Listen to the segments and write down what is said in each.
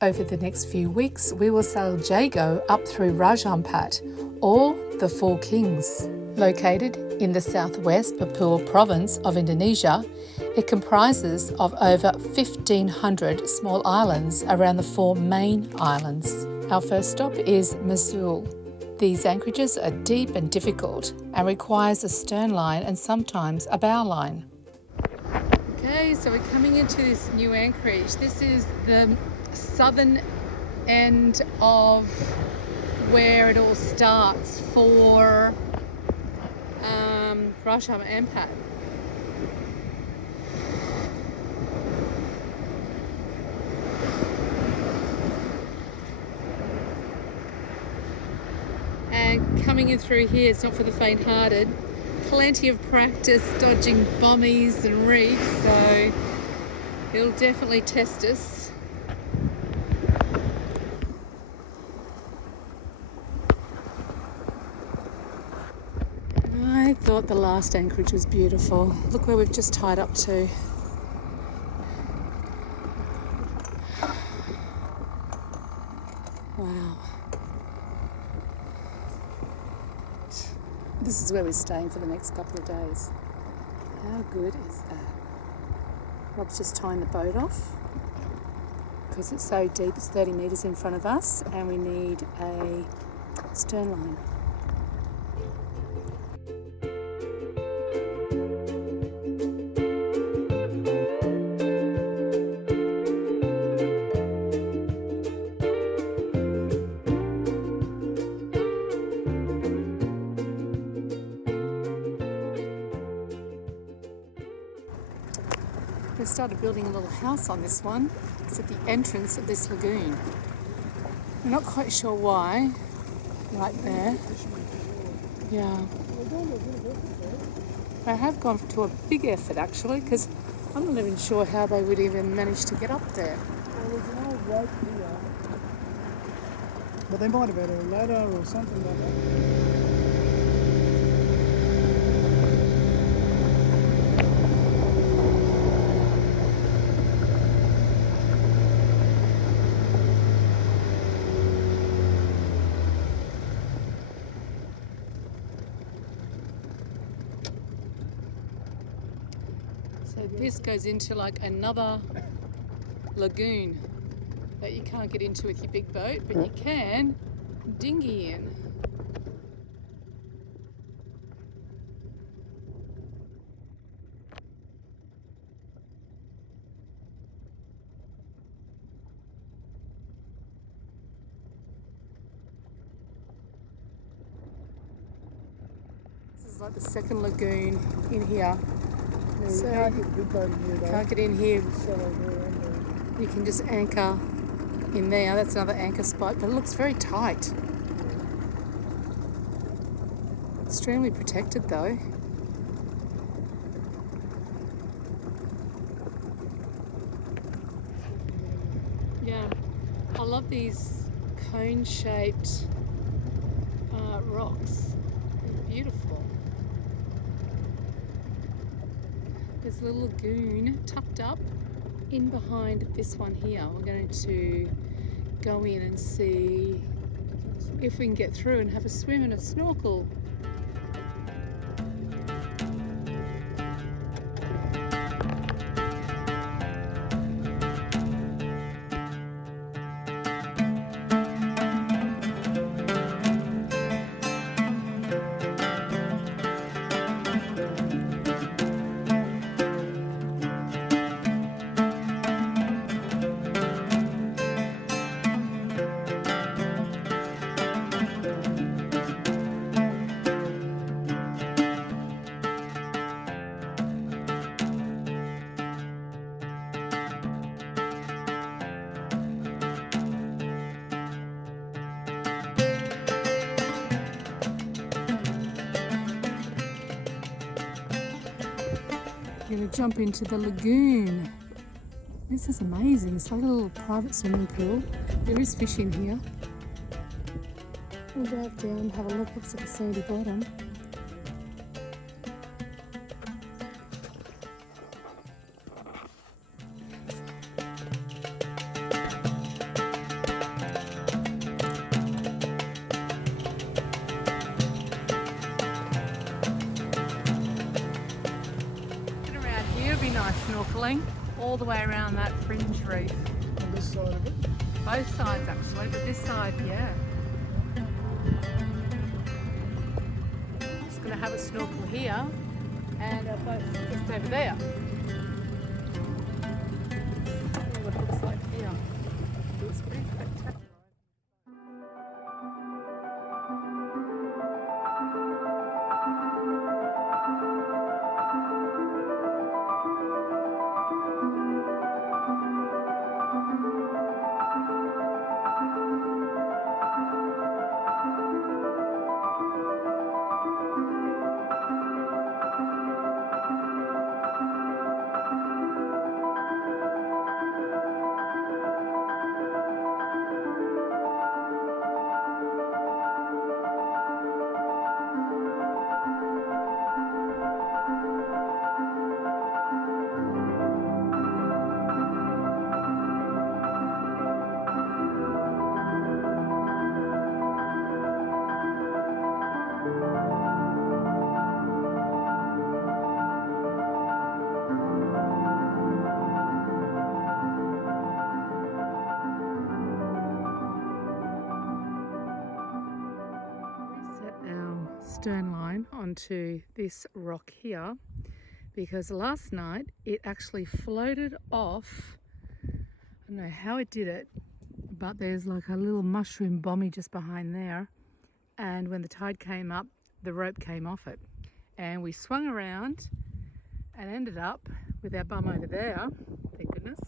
Over the next few weeks, we will sail Jago up through Raja Ampat, or the Four Kings. Located in the southwest Papua province of Indonesia, it comprises of over 1,500 small islands around the four main islands. Our first stop is Misool. These anchorages are deep and difficult and requires a stern line and sometimes a bow line. Okay, so we're coming into this new anchorage. This is the southern end of where it all starts for Raja Ampat. And coming in through here, it's not for the faint-hearted. Plenty of practice dodging bommies and reefs, so it'll definitely test us. I thought the last anchorage was beautiful. Look where we've just tied up to. Wow. This is where we're staying for the next couple of days. How good is that? Rob's just tying the boat off because it's so deep, it's 30 metres in front of us and we need a stern line. They started building a little house on this one. It's at the entrance of this lagoon. We're not quite sure why. Right there. Yeah. They have gone to a big effort actually, because I'm not even sure how they would even manage to get up there. Well, there's an old rope here. But they might have had a ladder or something like that. So this goes into like another lagoon that you can't get into with your big boat, but you can dinghy in. This is like the second lagoon in here. Yeah, So you can't get a big boat in here though. Can't get in here. It's shallow there, and You can just anchor in there. That's another anchor spot, but it looks very tight. Extremely protected though. Yeah, I love these cone-shaped rocks. They're beautiful. There's a little lagoon tucked up in behind this one here. We're going to go in and see if we can get through and have a swim and a snorkel. We're going to jump into the lagoon. This is amazing. It's like a little private swimming pool. There is fish in here. We'll dive down and have a look. Looks like a sandy bottom. snorkeling all the way around that fringe reef. On this side of it. Both sides actually, but this side, yeah. Just gonna have a snorkel here and our boat's just over there. See what it looks like here. It's pretty spectacular. Stern line onto this rock here because last night it actually floated off. I don't know how it did it, but there's like a little mushroom bommy just behind there, and when the tide came up the rope came off it and we swung around and ended up with our bum over there, thank goodness,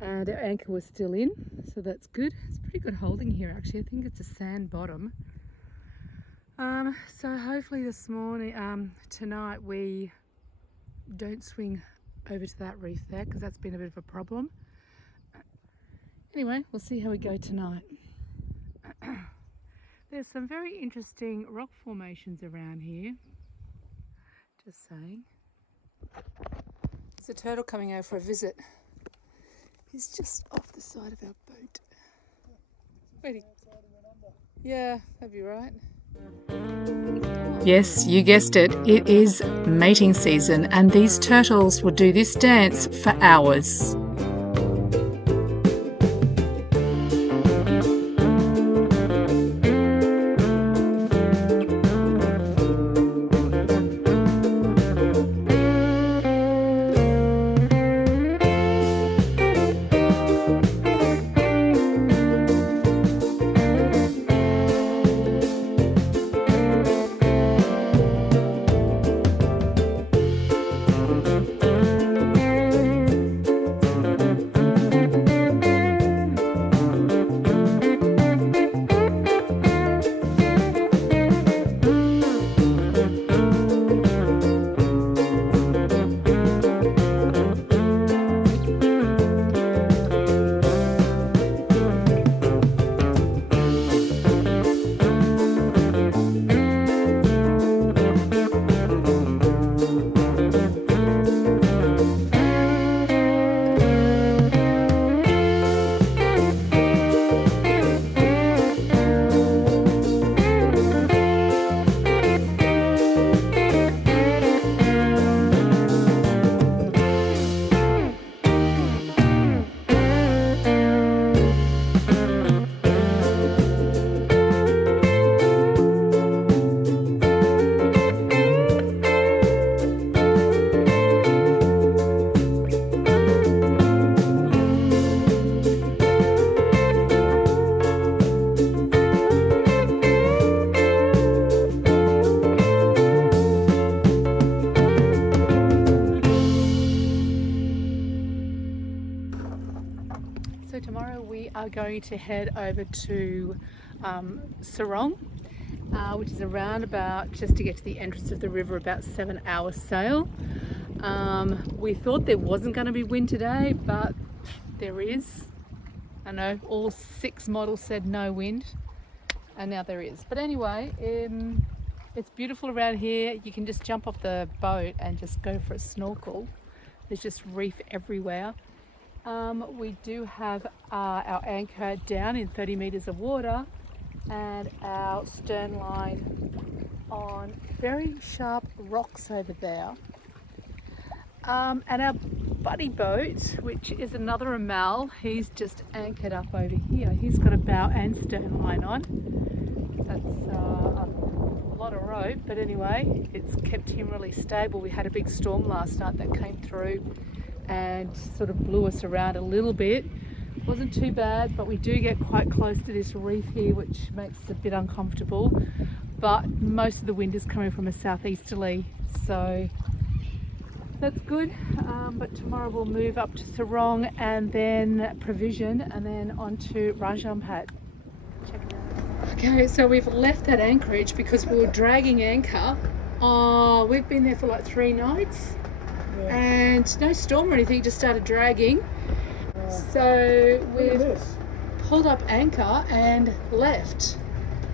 and our anchor was still in, so that's good. It's pretty good holding here actually. I think it's a sand bottom. So hopefully this morning, tonight we don't swing over to that reef there because that's been a bit of a problem. Anyway, we'll see how we go tonight. There's some very interesting rock formations around here. Just saying. There's a turtle coming over for a visit. He's just off the side of our boat. Waiting. Yeah, that'd be right. Yes, you guessed it. It is mating season and these turtles will do this dance for hours. So tomorrow we are going to head over to Sarong, which is around about, just to get to the entrance of the river, about 7 hours sail. We thought there wasn't going to be wind today, but there is. I know all 6 models said no wind, and now there is. But anyway, it's beautiful around here. You can just jump off the boat and just go for a snorkel. There's just reef everywhere. We do have our anchor down in 30 meters of water and our stern line on very sharp rocks over there. And our buddy boat, which is another Amal, he's just anchored up over here. He's got a bow and stern line on. That's a lot of rope, but anyway, it's kept him really stable. We had a big storm last night that came through and sort of blew us around a little bit. It wasn't too bad, but we do get quite close to this reef here, which makes it a bit uncomfortable. But most of the wind is coming from a southeasterly, so that's good. But tomorrow we'll move up to Sarong and then Provision and then on to Raja Ampat. Check it out. Okay, so we've left that anchorage because we were dragging anchor. We've been there for like 3 nights, and no storm or anything, just started dragging. So we've pulled up anchor and left.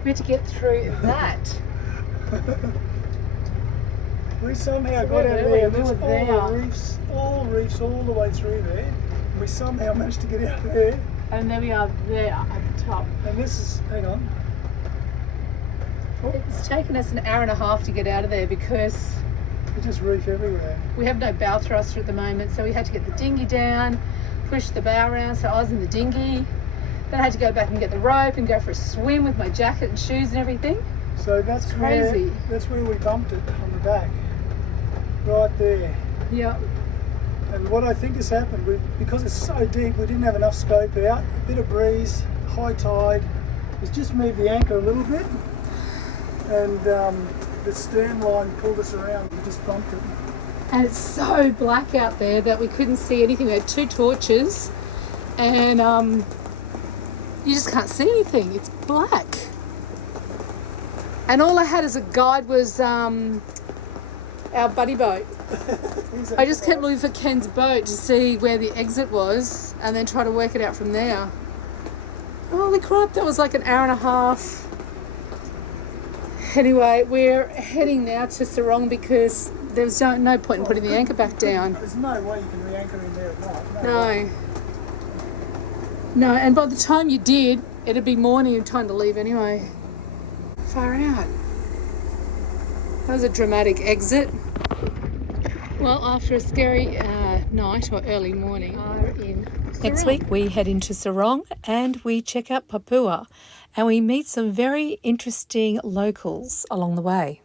We had to get through that. We somehow got out of there, and there's all reefs all the way through there. We somehow managed to get out of there. And there we are there at the top. And this is, hang on. It's taken us an hour and a half to get out of there because there's just reef everywhere. We have no bow thruster at the moment, so we had to get the dinghy down, push the bow around, so I was in the dinghy. Then I had to go back and get the rope and go for a swim with my jacket and shoes and everything. So that's crazy. That's where we bumped it on the back. Right there. Yeah. And what I think has happened, because it's so deep, we didn't have enough scope out, a bit of breeze, high tide. It's just moved the anchor a little bit, and the stern line pulled us around. We just bumped it. And it's so black out there that we couldn't see anything. We had 2 torches, and you just can't see anything. It's black. And all I had as a guide was our buddy boat. I just kept looking for Ken's boat to see where the exit was and then try to work it out from there. Holy crap, that was like an hour and a half. Anyway, we're heading now to Sarong because there's no point in putting the anchor back down. There's no way you can re-anchor in there at night. No. No, and by the time you did, it'd be morning and time to leave anyway. Far out. That was a dramatic exit. Well, after a scary night or early morning, are in Sarong. Next week we head into Sarong and we check out Papua and we meet some very interesting locals along the way.